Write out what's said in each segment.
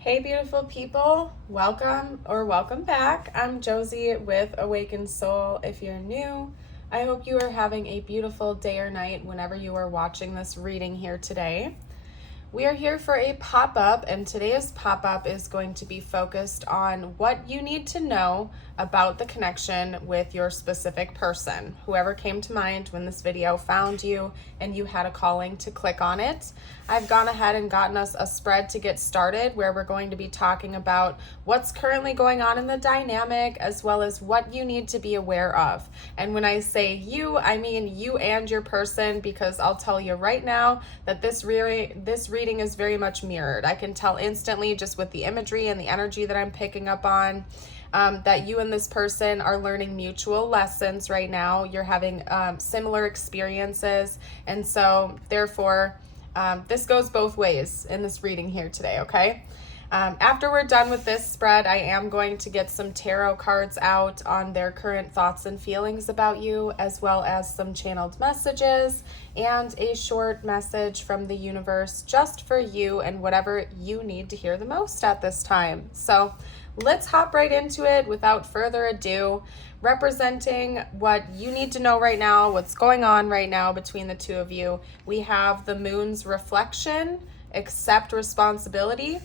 Hey beautiful people, welcome back. I'm Josie with Awakened Soul. If you're new, I hope you are having a beautiful day or night whenever you are watching this reading here today. We are here for a pop-up, and today's pop-up is going to be focused on what you need to know about the connection with your specific person. Whoever came to mind when this video found you and you had a calling to click on it. I've gone ahead and gotten us a spread to get started where we're going to be talking about what's currently going on in the dynamic as well as what you need to be aware of. And when I say you, I mean you and your person, because I'll tell you right now that this reading is very much mirrored. I can tell instantly just with the imagery and the energy that I'm picking up on that you and this person are learning mutual lessons right now. You're having similar experiences, and so therefore this goes both ways in this reading here today, okay? After we're done with this spread, I am going to get some tarot cards out on their current thoughts and feelings about you, as well as some channeled messages and a short message from the universe just for you and whatever you need to hear the most at this time. So let's hop right into it without further ado. Representing what you need to know right now, what's going on right now between the two of you, we have the moon's reflection, accept responsibility,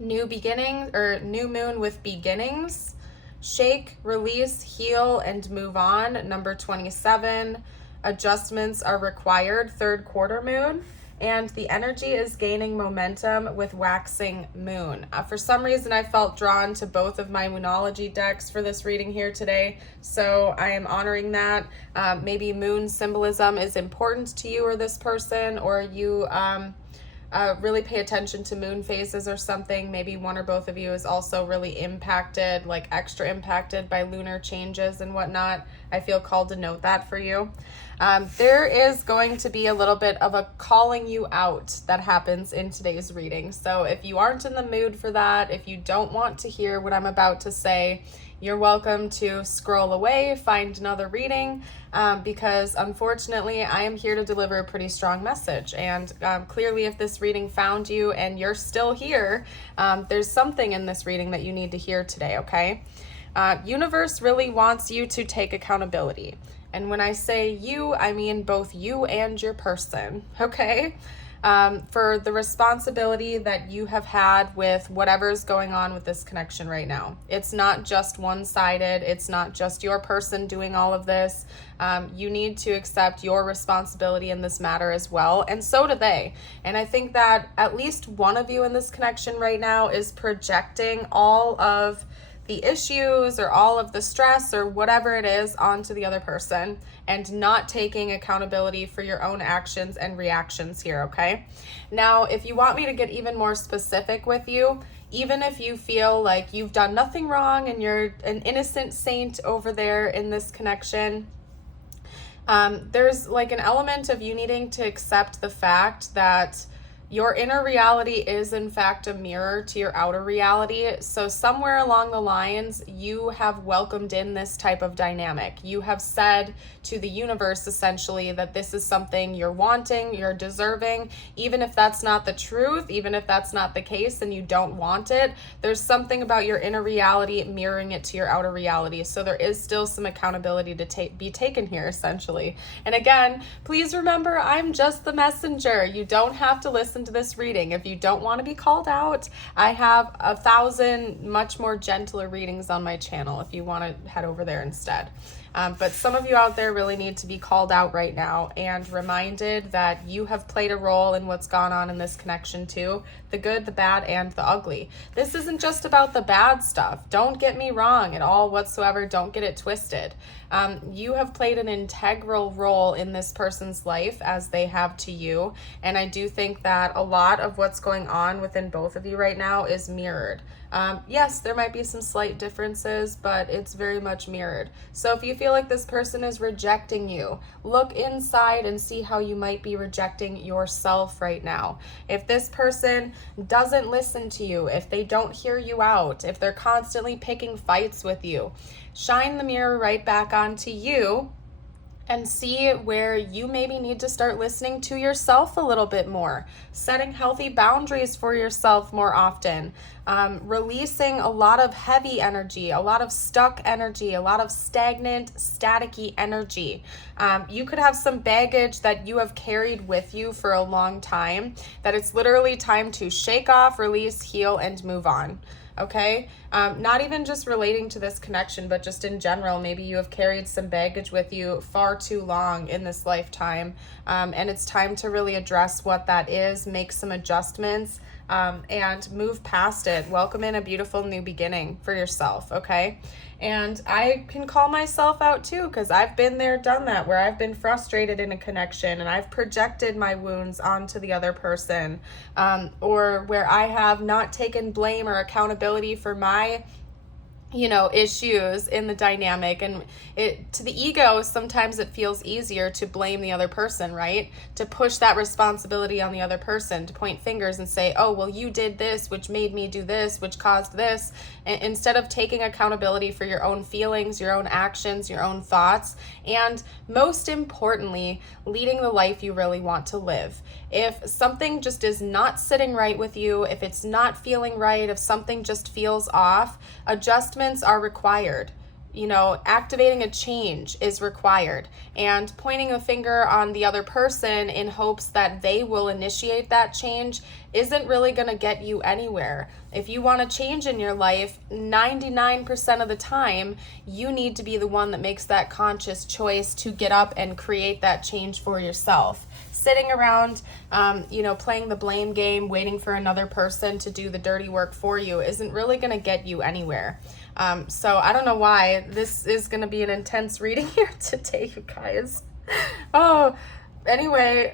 new beginning or new moon with beginnings, shake, release, heal, and move on, number 27, adjustments are required, third quarter moon, and the energy is gaining momentum with waxing moon. For some reason, I felt drawn to both of my Moonology decks for this reading here today, so I am honoring that. Maybe moon symbolism is important to you or this person, or you really pay attention to moon phases or something. Maybe one or both of you is also really impacted, like extra impacted by lunar changes and whatnot. I feel called to note that for you. There is going to be a little bit of a calling you out that happens in today's reading. So if you aren't in the mood for that, if you don't want to hear what I'm about to say, you're welcome to scroll away, find another reading, because unfortunately I am here to deliver a pretty strong message. And clearly if this reading found you and you're still here, there's something in this reading that you need to hear today, okay? Universe really wants you to take accountability. And when I say you, I mean both you and your person, okay? For the responsibility that you have had with whatever's going on with this connection right now. It's not just one-sided. It's not just your person doing all of this. You need to accept your responsibility in this matter as well, and so do they. And I think that at least one of you in this connection right now is projecting all of the issues or all of the stress or whatever it is onto the other person and not taking accountability for your own actions and reactions here, okay? Now, if you want me to get even more specific with you, even if you feel like you've done nothing wrong and you're an innocent saint over there in this connection, there's like an element of you needing to accept the fact that your inner reality is in fact a mirror to your outer reality. So somewhere along the lines, you have welcomed in this type of dynamic. You have said to the universe essentially that this is something you're wanting, you're deserving, even if that's not the truth, even if that's not the case and you don't want it, there's something about your inner reality mirroring it to your outer reality. So there is still some accountability to be taken here essentially. And again, please remember, I'm just the messenger. You don't have to listen to this reading. If you don't want to be called out, I have 1,000 much more gentler readings on my channel if you want to head over there instead. But some of you out there really need to be called out right now and reminded that you have played a role in what's gone on in this connection too. The good, the bad, and the ugly. This isn't just about the bad stuff. Don't get me wrong at all whatsoever. Don't get it twisted. You have played an integral role in this person's life as they have to you. And I do think that a lot of what's going on within both of you right now is mirrored. Yes, there might be some slight differences, but it's very much mirrored. So if you feel like this person is rejecting you, look inside and see how you might be rejecting yourself right now. If this person doesn't listen to you, if they don't hear you out, if they're constantly picking fights with you, shine the mirror right back onto you and see where you maybe need to start listening to yourself a little bit more, setting healthy boundaries for yourself more often, releasing a lot of heavy energy, a lot of stuck energy, a lot of stagnant, staticky energy. You could have some baggage that you have carried with you for a long time that it's literally time to shake off, release, heal, and move on. Okay? Not even just relating to this connection, but just in general, maybe you have carried some baggage with you far too long in this lifetime, and it's time to really address what that is, make some adjustments, and move past it. Welcome in a beautiful new beginning for yourself, okay? And I can call myself out too, because I've been there, done that, where I've been frustrated in a connection and I've projected my wounds onto the other person, or where I have not taken blame or accountability for my issues in the dynamic. And to the ego, sometimes it feels easier to blame the other person, right? To push that responsibility on the other person, to point fingers and say, oh, well, you did this, which made me do this, which caused this, instead of taking accountability for your own feelings, your own actions, your own thoughts, and most importantly, leading the life you really want to live. If something just is not sitting right with you, if it's not feeling right, if something just feels off, adjustments are required. Activating a change is required, and pointing a finger on the other person in hopes that they will initiate that change isn't really going to get you anywhere. If you want to change in your life, 99% of the time, you need to be the one that makes that conscious choice to get up and create that change for yourself. Sitting around, playing the blame game, waiting for another person to do the dirty work for you isn't really going to get you anywhere. So I don't know why this is going to be an intense reading here today, you guys. Oh, anyway,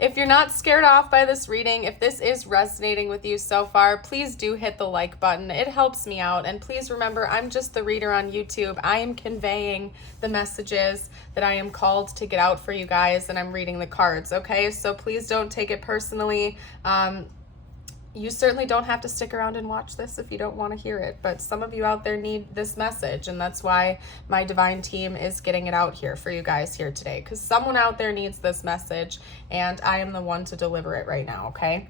if you're not scared off by this reading, if this is resonating with you so far, please do hit the like button. It helps me out. And please remember, I'm just the reader on YouTube. I am conveying the messages that I am called to get out for you guys, and I'm reading the cards, okay? So please don't take it personally. You certainly don't have to stick around and watch this if you don't want to hear it, but some of you out there need this message, and that's why my divine team is getting it out here for you guys here today, because someone out there needs this message, and I am the one to deliver it right now, okay?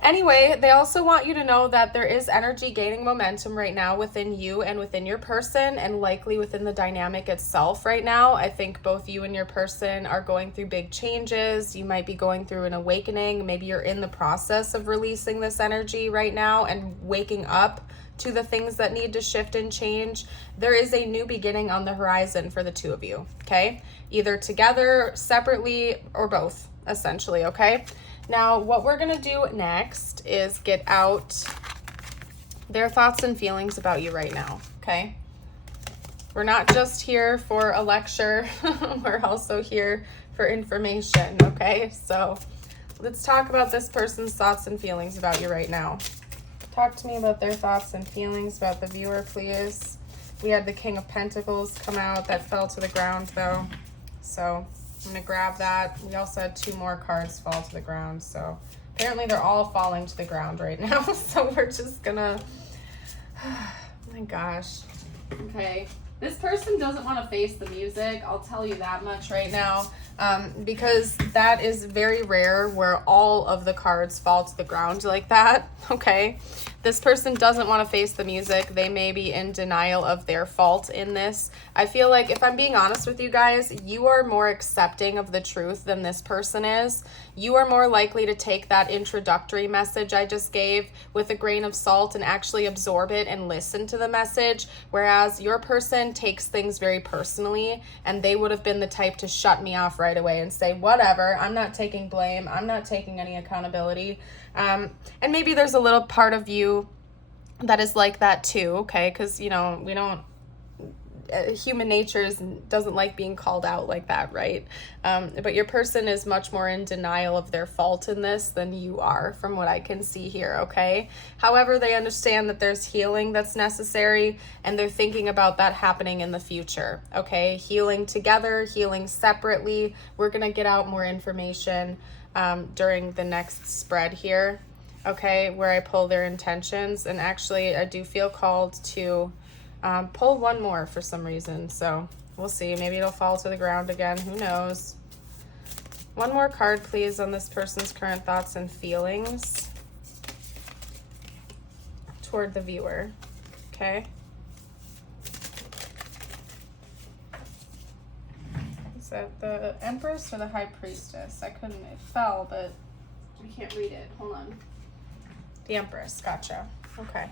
Anyway, they also want you to know that there is energy gaining momentum right now within you and within your person, and likely within the dynamic itself right now. I think both you and your person are going through big changes. You might be going through an awakening. Maybe you're in the process of releasing this energy right now and waking up to the things that need to shift and change. There is a new beginning on the horizon for the two of you, okay? Either together, separately, or both, essentially, okay? Now, what we're going to do next is get out their thoughts and feelings about you right now, okay? We're not just here for a lecture. We're also here for information, okay? So let's talk about this person's thoughts and feelings about you right now. Talk to me about their thoughts and feelings about the viewer, please. We had the King of Pentacles come out. That fell to the ground, though. So I'm going to grab that. We also had two more cards fall to the ground. So apparently they're all falling to the ground right now. So we're just going to... Oh my gosh. Okay. This person doesn't want to face the music. I'll tell you that much right now. Because that is very rare where all of the cards fall to the ground like that. Okay. This person doesn't want to face the music. They may be in denial of their fault in this. I feel like, if I'm being honest with you guys, you are more accepting of the truth than this person is. You are more likely to take that introductory message I just gave with a grain of salt and actually absorb it and listen to the message, whereas your person takes things very personally, and they would have been the type to shut me off right away and say, whatever, I'm not taking blame, I'm not taking any accountability. And maybe there's a little part of you that is like that too, okay? Because, we don't, human nature doesn't like being called out like that, right? But your person is much more in denial of their fault in this than you are, from what I can see here, okay? However, they understand that there's healing that's necessary, and they're thinking about that happening in the future, okay? Healing together, healing separately. We're going to get out more information during the next spread here, okay, where I pull their intentions. And actually, I do feel called to pull one more for some reason. So We'll see. Maybe it'll fall to the ground again. Who knows? One more card, please, on this person's current thoughts and feelings toward the viewer. Okay. Is that the Empress or the High Priestess? I couldn't, it fell, but we can't read it. Hold on. The Empress, gotcha. Okay.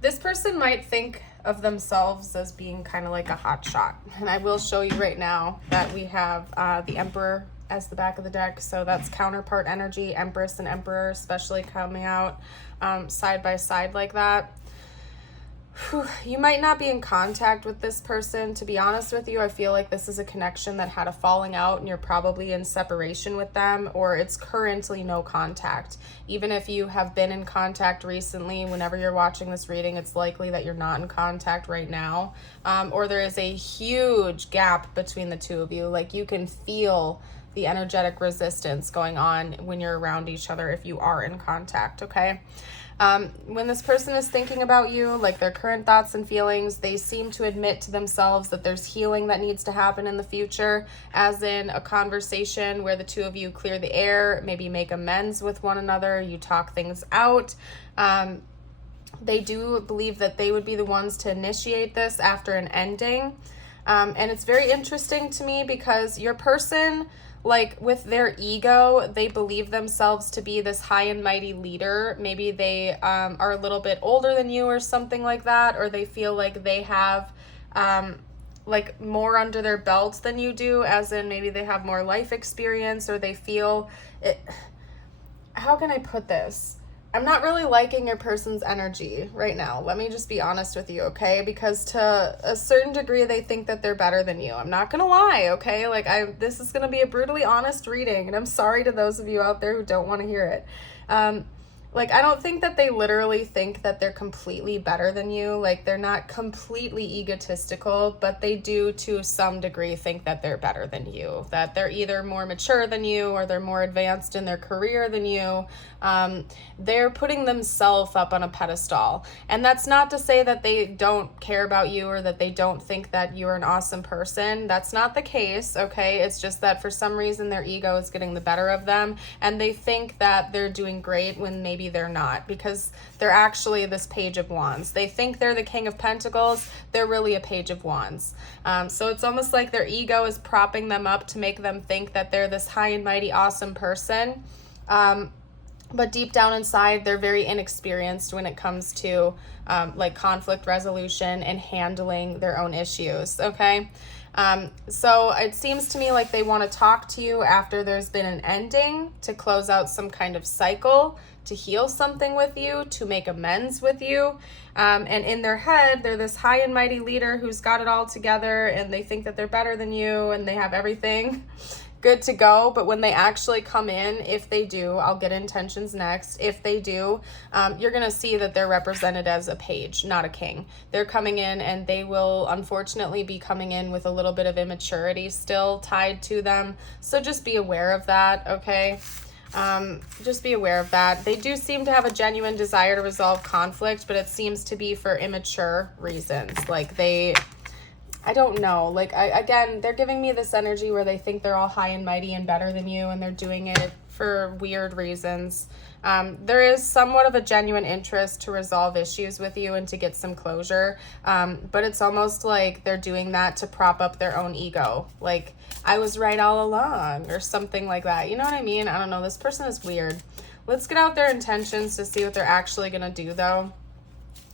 This person might think of themselves as being kind of like a hot shot. And I will show you right now that we have the Emperor as the back of the deck. So that's counterpart energy, Empress and Emperor, especially coming out side by side like that. You might not be in contact with this person. To be honest with you, I feel like this is a connection that had a falling out and you're probably in separation with them, or it's currently no contact. Even if you have been in contact recently, whenever you're watching this reading, it's likely that you're not in contact right now. Or there is a huge gap between the two of you. Like you can feel the energetic resistance going on when you're around each other if you are in contact, okay? When this person is thinking about you, like their current thoughts and feelings, they seem to admit to themselves that there's healing that needs to happen in the future, as in a conversation where the two of you clear the air, maybe make amends with one another, you talk things out. They do believe that they would be the ones to initiate this after an ending. And it's very interesting to me because your person, like with their ego, they believe themselves to be this high and mighty leader. Maybe they are a little bit older than you or something like that, or they feel like they have like more under their belt than you do, as in maybe they have more life experience, or they feel it. How can I put this? I'm not really liking your person's energy right now. Let me just be honest with you, okay? Because to a certain degree, they think that they're better than you. I'm not gonna lie, okay? Like this is gonna be a brutally honest reading, and I'm sorry to those of you out there who don't want to hear it. Like, I don't think that they literally think that they're completely better than you. Like, they're not completely egotistical, but they do, to some degree, think that they're better than you. That they're either more mature than you or they're more advanced in their career than you. They're putting themselves up on a pedestal. And that's not to say that they don't care about you or that they don't think that you're an awesome person. That's not the case, okay? It's just that for some reason their ego is getting the better of them, and they think that they're doing great when maybe they're not, because they're actually this Page of Wands. They think they're the King of Pentacles. They're really a Page of Wands. So it's almost like their ego is propping them up to make them think that they're this high and mighty awesome person. But deep down inside, they're very inexperienced when it comes to like conflict resolution and handling their own issues, okay? So it seems to me like they want to talk to you after there's been an ending, to close out some kind of cycle, to heal something with you, to make amends with you. And in their head, they're this high and mighty leader who's got it all together, and they think that they're better than you and they have everything good to go. But when they actually come in, if they do, I'll get intentions next. If they do, you're going to see that they're represented as a page, not a king. They're coming in, and they will unfortunately be coming in with a little bit of immaturity still tied to them. So just be aware of that, okay? Just be aware of that. They do seem to have a genuine desire to resolve conflict, but it seems to be for immature reasons. Like I don't know. Like, again, they're giving me this energy where they think they're all high and mighty and better than you, and they're doing it for weird reasons. There is somewhat of a genuine interest to resolve issues with you and to get some closure, but it's almost like they're doing that to prop up their own ego. Like, I was right all along, or something like that. You know what I mean? I don't know. This person is weird. Let's get out their intentions to see what they're actually going to do, though.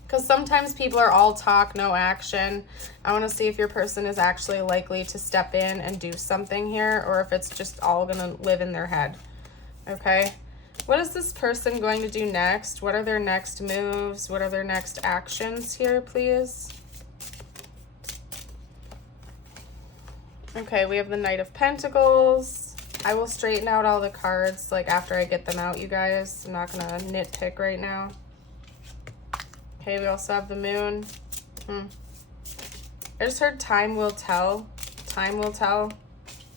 Because sometimes people are all talk, no action. I want to see if your person is actually likely to step in and do something here, or if it's just all going to live in their head. Okay? What is this person going to do next? What are their next moves? What are their next actions here, please? Okay, we have the Knight of Pentacles. I will straighten out all the cards, like, after I get them out, you guys. I'm not going to nitpick right now. Okay, we also have the Moon. I just heard time will tell. Time will tell.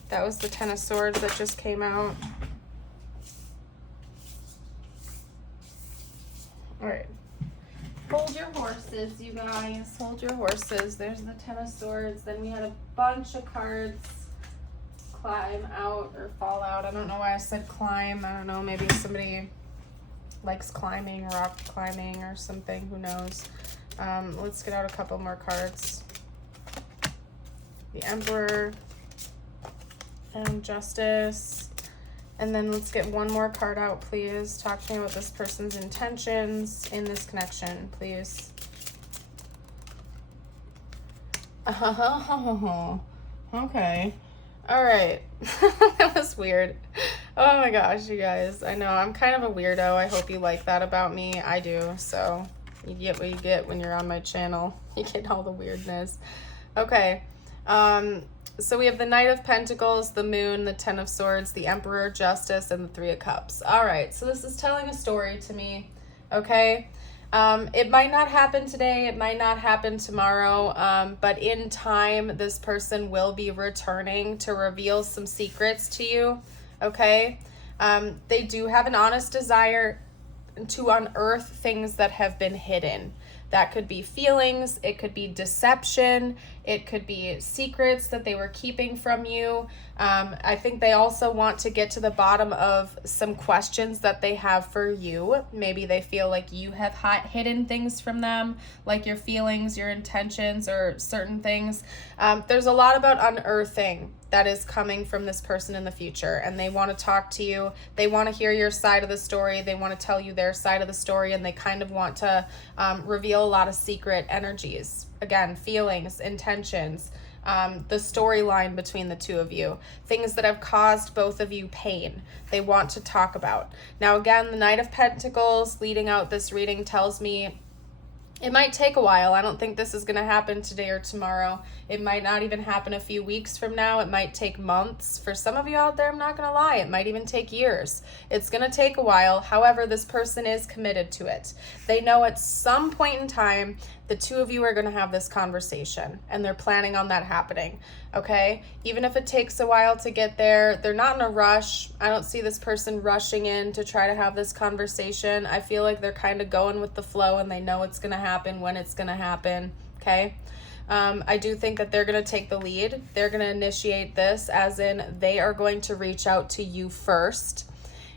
That was the Ten of Swords that just came out. All right. Hold your horses, you guys. Hold your horses. There's the Ten of Swords. Then we had a bunch of cards climb out or fall out. I don't know why I said climb. I don't know. Maybe somebody likes climbing, rock climbing or something. Who knows? Let's get out a couple more cards. The Emperor and Justice. And then let's get one more card out, please. Talk to me about this person's intentions in this connection, please. Oh, okay. All right. That was weird. Oh my gosh, you guys. I know, I'm kind of a weirdo. I hope you like that about me. I do. So you get what you get when you're on my channel. You get all the weirdness. Okay. So we have the Knight of Pentacles, the Moon, the Ten of Swords, the Emperor, Justice, and the Three of Cups. All right, so this is telling a story to me, okay? It might not happen today, it might not happen tomorrow, but in time, this person will be returning to reveal some secrets to you, okay? They do have an honest desire to unearth things that have been hidden. That could be feelings, it could be deception, it could be secrets that they were keeping from you. I think they also want to get to the bottom of some questions that they have for you. Maybe they feel like you have hidden things from them, like your feelings, your intentions, or certain things. There's a lot about unearthing that is coming from this person in the future, and they want to talk to you. They want to hear your side of the story. They want to tell you their side of the story, and they kind of want to reveal a lot of secret energies. Again, feelings, intentions, the storyline between the two of you, things that have caused both of you pain, they want to talk about. Now, again, the Knight of Pentacles leading out this reading tells me it might take a while. I don't think this is going to happen today or tomorrow. It might not even happen a few weeks from now. It might take months. For some of you out there, I'm not going to lie, it might even take years. It's going to take a while. However, this person is committed to it. They know at some point in time, the two of you are going to have this conversation, and they're planning on that happening, okay? Even if it takes a while to get there, they're not in a rush. I don't see this person rushing in to try to have this conversation. I feel like they're kind of going with the flow, and they know it's going to happen when it's going to happen, okay? I do think that they're going to take the lead. They're going to initiate this, as in they are going to reach out to you first.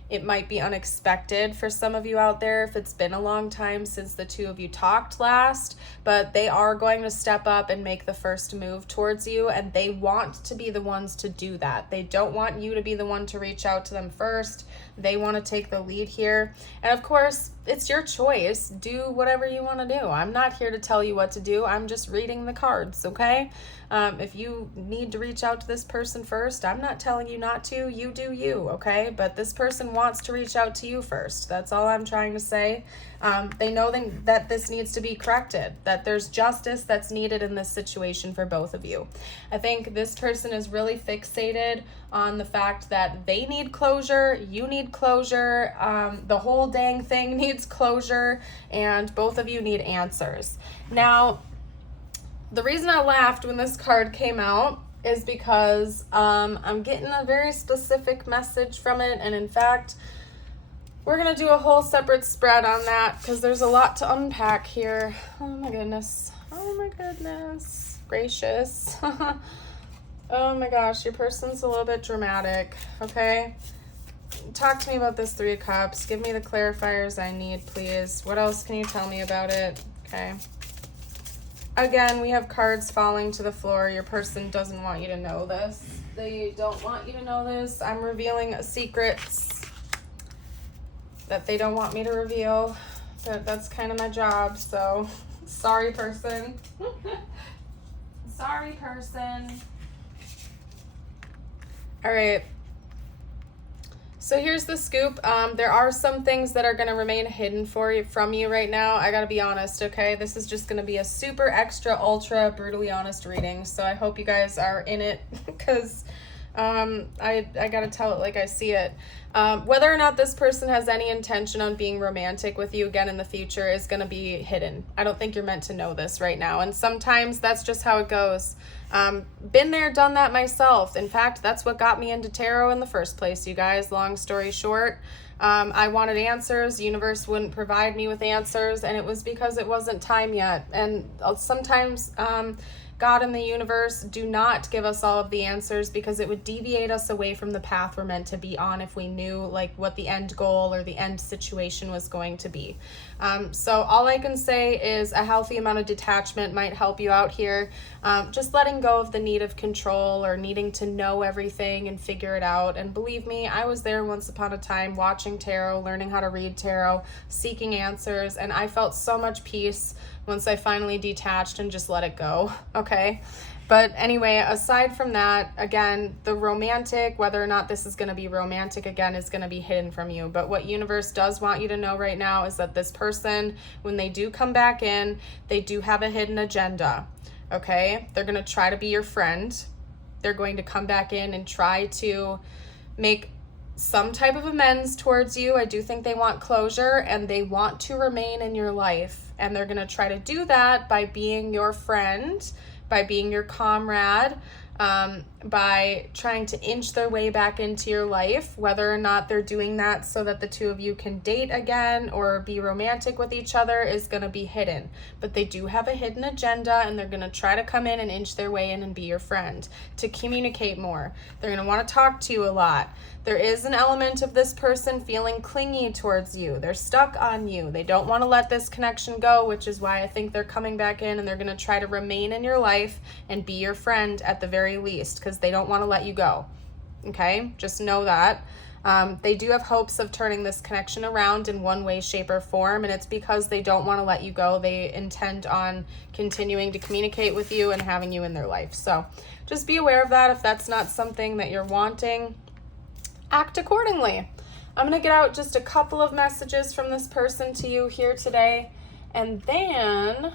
It might be unexpected for some of you out there if it's been a long time since the two of you talked last, but they are going to step up and make the first move towards you, and they want to be the ones to do that. They don't want you to be the one to reach out to them first. They want to take the lead here. And of course, it's your choice. Do whatever you want to do. I'm not here to tell you what to do. I'm just reading the cards, okay? If you need to reach out to this person first, I'm not telling you not to. You do you, okay? But this person wants to reach out to you first. That's all I'm trying to say. They know that this needs to be corrected, that there's justice that's needed in this situation for both of you. I think this person is really fixated on the fact that they need closure, you need closure, the whole dang thing needs closure, and both of you need answers. Now, the reason I laughed when this card came out is because I'm getting a very specific message from it, and in fact, we're going to do a whole separate spread on that because there's a lot to unpack here. Oh my goodness. Oh my goodness. Gracious. Oh my gosh, your person's a little bit dramatic, okay? Talk to me about this Three of Cups. Give me the clarifiers I need, please. What else can you tell me about it? Okay. Again, we have cards falling to the floor. Your person doesn't want you to know this. They don't want you to know this. I'm revealing secrets that they don't want me to reveal. But that's kind of my job, so sorry, person. Sorry, person. All right. So here's the scoop. There are some things that are going to remain hidden from you right now. I got to be honest, okay? This is just going to be a super extra, ultra, brutally honest reading. So I hope you guys are in it because I got to tell it like I see it. Whether or not this person has any intention on being romantic with you again in the future is going to be hidden. I don't think you're meant to know this right now. And sometimes that's just how it goes. Been there, done that myself. In fact, that's what got me into tarot in the first place, you guys. Long story short, I wanted answers. The universe wouldn't provide me with answers, and it was because it wasn't time yet. And sometimes God and the universe do not give us all of the answers because it would deviate us away from the path we're meant to be on if we knew like what the end goal or the end situation was going to be. So all I can say is a healthy amount of detachment might help you out here. Just letting go of the need of control or needing to know everything and figure it out. And believe me, I was there once upon a time watching tarot, learning how to read tarot, seeking answers, and I felt so much peace once I finally detached and just let it go, okay? But anyway, aside from that, again, the romantic, whether or not this is going to be romantic again, is going to be hidden from you. But what universe does want you to know right now is that this person, when they do come back in, they do have a hidden agenda, okay? They're going to try to be your friend. They're going to come back in and try to make some type of amends towards you. I do think they want closure and they want to remain in your life. And they're going to try to do that by being your friend, by being your comrade, by trying to inch their way back into your life. Whether or not they're doing that so that the two of you can date again or be romantic with each other is going to be hidden. But they do have a hidden agenda, and they're going to try to come in and inch their way in and be your friend, to communicate more. They're going to want to talk to you a lot. There is an element of this person feeling clingy towards you. They're stuck on you. They don't want to let this connection go, which is why I think they're coming back in, and they're going to try to remain in your life and be your friend at the very least, because they don't want to let you go. Okay? Just know that. They do have hopes of turning this connection around in one way, shape, or form, and it's because they don't want to let you go. They intend on continuing to communicate with you and having you in their life. So just be aware of that. If that's not something that you're wanting, act accordingly. I'm going to get out just a couple of messages from this person to you here today, and then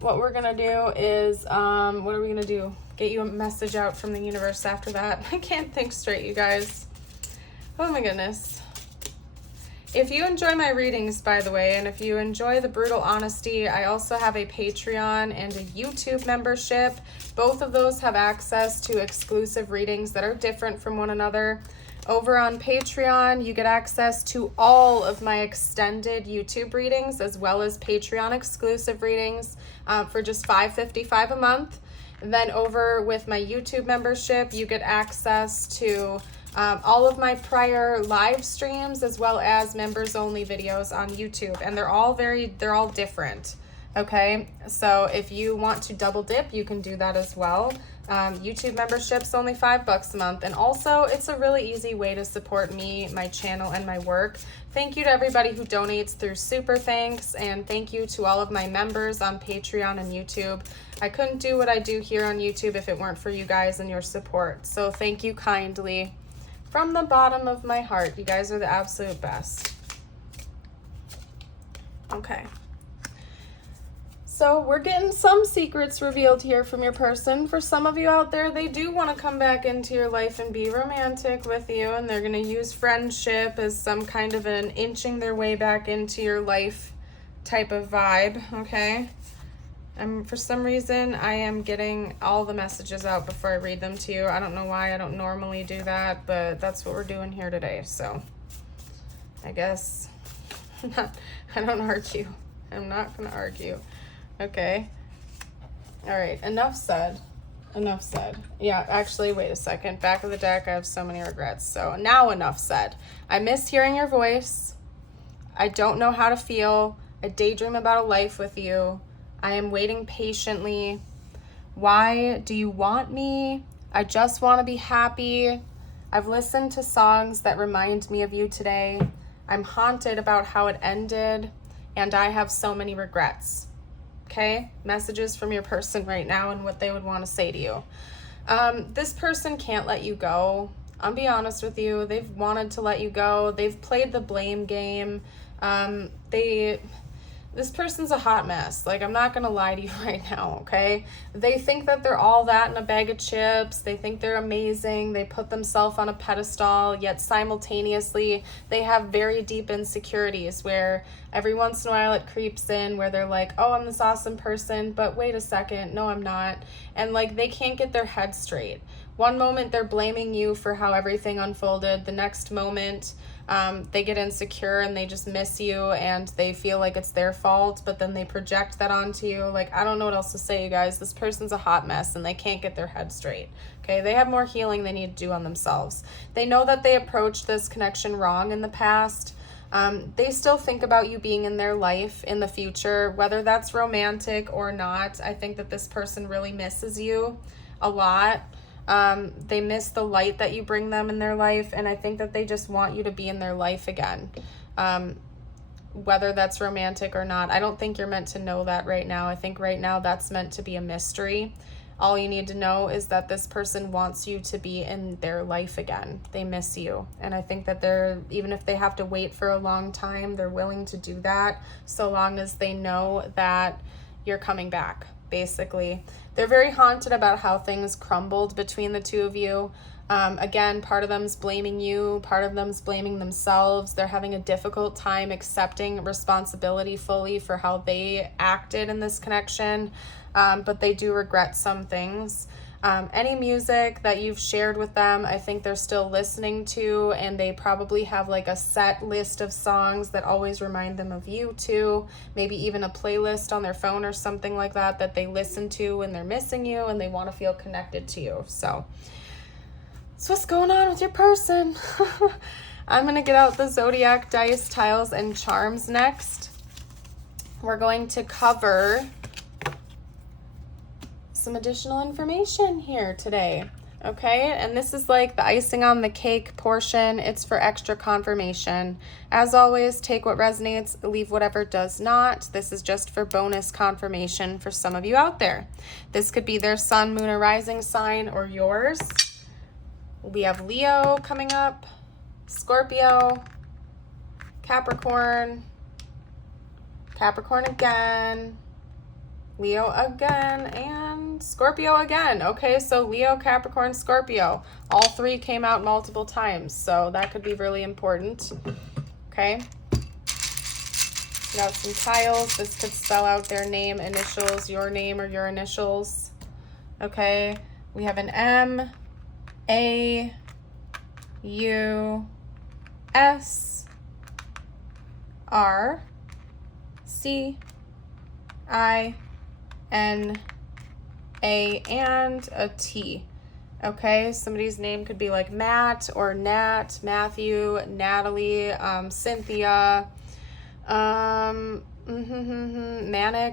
what we're going to do is, what are we going to do? Get you a message out from the universe after that. I can't think straight, you guys. Oh my goodness. If you enjoy my readings, by the way, and if you enjoy the brutal honesty, I also have a Patreon and a YouTube membership. Both of those have access to exclusive readings that are different from one another. Over on Patreon, you get access to all of my extended YouTube readings as well as Patreon exclusive readings for just $5.55 a month. And then over with my YouTube membership, you get access to all of my prior live streams as well as members only videos on YouTube. And they're all different. Okay, so if you want to double dip, you can do that as well. YouTube membership's only $5 a month, and also it's a really easy way to support me, my channel, and my work. Thank you to everybody who donates through Super Thanks, and thank you to all of my members on Patreon and YouTube. I couldn't do what I do here on YouTube if it weren't for you guys and your support, so thank you kindly from the bottom of my heart. You guys are the absolute best. Okay. So we're getting some secrets revealed here from your person. For some of you out there, they do want to come back into your life and be romantic with you, and they're going to use friendship as some kind of an inching their way back into your life type of vibe, okay? And for some reason, I am getting all the messages out before I read them to you. I don't know why. I don't normally do that, but that's what we're doing here today. So I guess I don't argue. I'm not going to argue. Okay. All right. Enough said. Enough said. Yeah, actually, wait a second. Back of the deck, I have so many regrets. So now enough said. I miss hearing your voice. I don't know how to feel. I daydream about a life with you. I am waiting patiently. Why do you want me? I just want to be happy. I've listened to songs that remind me of you today. I'm haunted about how it ended, and I have so many regrets. Okay, messages from your person right now and what they would want to say to you. This person can't let you go. I'll be honest with you. They've wanted to let you go. They've played the blame game. This person's a hot mess. Like, I'm not going to lie to you right now, okay? They think that they're all that in a bag of chips. They think they're amazing. They put themselves on a pedestal, yet simultaneously they have very deep insecurities where every once in a while it creeps in where they're like, oh, I'm this awesome person, but wait a second, no, I'm not. And like, they can't get their head straight. One moment they're blaming you for how everything unfolded. The next moment They get insecure and they just miss you and they feel like it's their fault, but then they project that onto you. Like, I don't know what else to say, you guys. This person's a hot mess and they can't get their head straight. Okay, they have more healing they need to do on themselves. They know that they approached this connection wrong in the past. They still think about you being in their life in the future, whether that's romantic or not. I think that this person really misses you a lot. They miss the light that you bring them in their life, and I think that they just want you to be in their life again, whether that's romantic or not. I don't think you're meant to know that right now. I think right now that's meant to be a mystery. All you need to know is that this person wants you to be in their life again. They miss you, and I think that even if they have to wait for a long time, they're willing to do that so long as they know that you're coming back, basically. They're very haunted about how things crumbled between the two of you. Again, part of them's blaming you, part of them's blaming themselves. They're having a difficult time accepting responsibility fully for how they acted in this connection, but they do regret some things. Any music that you've shared with them, I think they're still listening to, and they probably have like a set list of songs that always remind them of you too. Maybe even a playlist on their phone or something like that that they listen to when they're missing you and they want to feel connected to you. So what's going on with your person? I'm going to get out the zodiac dice, tiles, and charms next. We're going to cover some additional information here today, okay? And this is like the icing on the cake portion. It's for extra confirmation. As always, take what resonates, leave whatever does not. This is just for bonus confirmation for some of you out there. This could be their sun, moon, or rising sign, or yours. We have Leo coming up, Scorpio, Capricorn again, Leo again, and Scorpio again. Okay, so Leo, Capricorn, Scorpio. All three came out multiple times, so that could be really important. Okay. Got some tiles. This could spell out their name, initials, your name, or your initials. Okay. We have an M, A, U, S, R, C, I, N, A, and a T. Okay, somebody's name could be like Matt or Nat, Matthew, Natalie, Cynthia, Manic.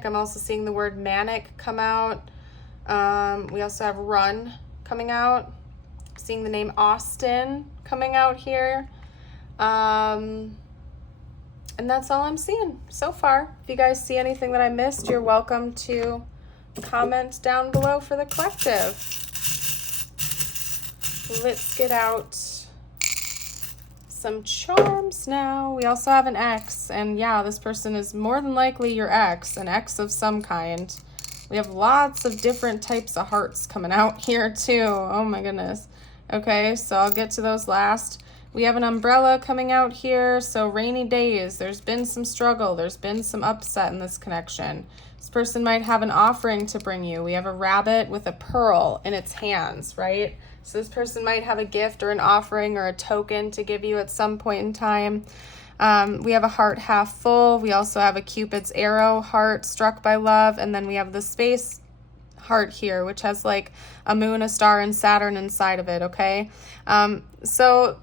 I'm also seeing the word manic come out. We also have Run coming out. Seeing the name Austin coming out here. And that's all I'm seeing so far. If you guys see anything that I missed, you're welcome to comment down below for the collective. Let's get out some charms now. We also have an X, and yeah, this person is more than likely your ex, an ex of some kind. We have lots of different types of hearts coming out here too. Oh my goodness. Okay, so I'll get to those last. We have an umbrella coming out here, so rainy days. There's been some struggle. There's been some upset in this connection. This person might have an offering to bring you. We have a rabbit with a pearl in its hands, right? So this person might have a gift or an offering or a token to give you at some point in time. We have a heart half full. We also have a Cupid's arrow heart struck by love. And then we have the space heart here, which has like a moon, a star, and Saturn inside of it, okay? So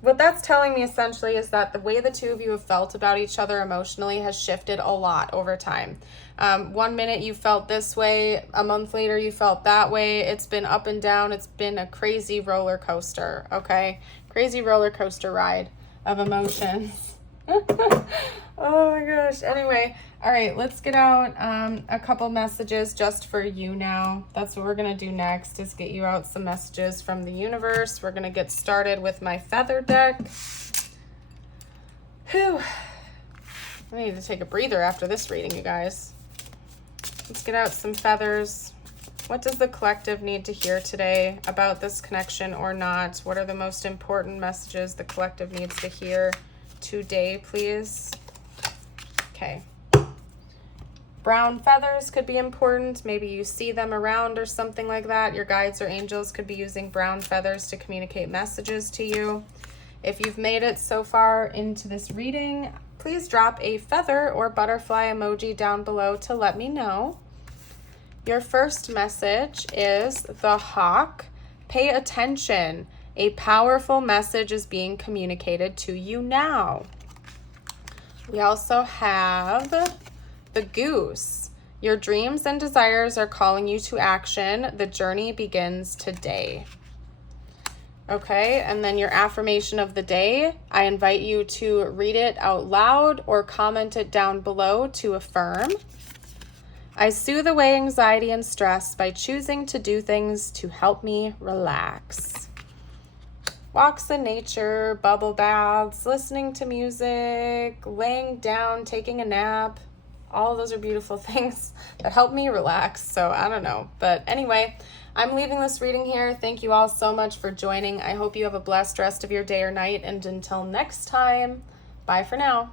what that's telling me essentially is that the way the two of you have felt about each other emotionally has shifted a lot over time. 1 minute you felt this way, a month later you felt that way. It's been up and down. It's been a crazy roller coaster, okay? Crazy roller coaster ride of emotions. Oh my gosh. Anyway, all right, let's get out a couple messages just for you now. That's what we're going to do next, is get you out some messages from the universe. We're going to get started with my feather deck. Whew. I need to take a breather after this reading, you guys. Let's get out some feathers. What does the collective need to hear today about this connection or not? What are the most important messages the collective needs to hear today, please? Okay. Brown feathers could be important. Maybe you see them around or something like that. Your guides or angels could be using brown feathers to communicate messages to you. If you've made it so far into this reading, please drop a feather or butterfly emoji down below to let me know. Your first message is the hawk. Pay attention. A powerful message is being communicated to you now. We also have the goose. Your dreams and desires are calling you to action. The journey begins today. Okay, and then your affirmation of the day. I invite you to read it out loud or comment it down below to affirm. I soothe away anxiety and stress by choosing to do things to help me relax. Walks in nature, bubble baths, listening to music, laying down, taking a nap. All of those are beautiful things that help me relax. So I don't know. But anyway, I'm leaving this reading here. Thank you all so much for joining. I hope you have a blessed rest of your day or night. And until next time, bye for now.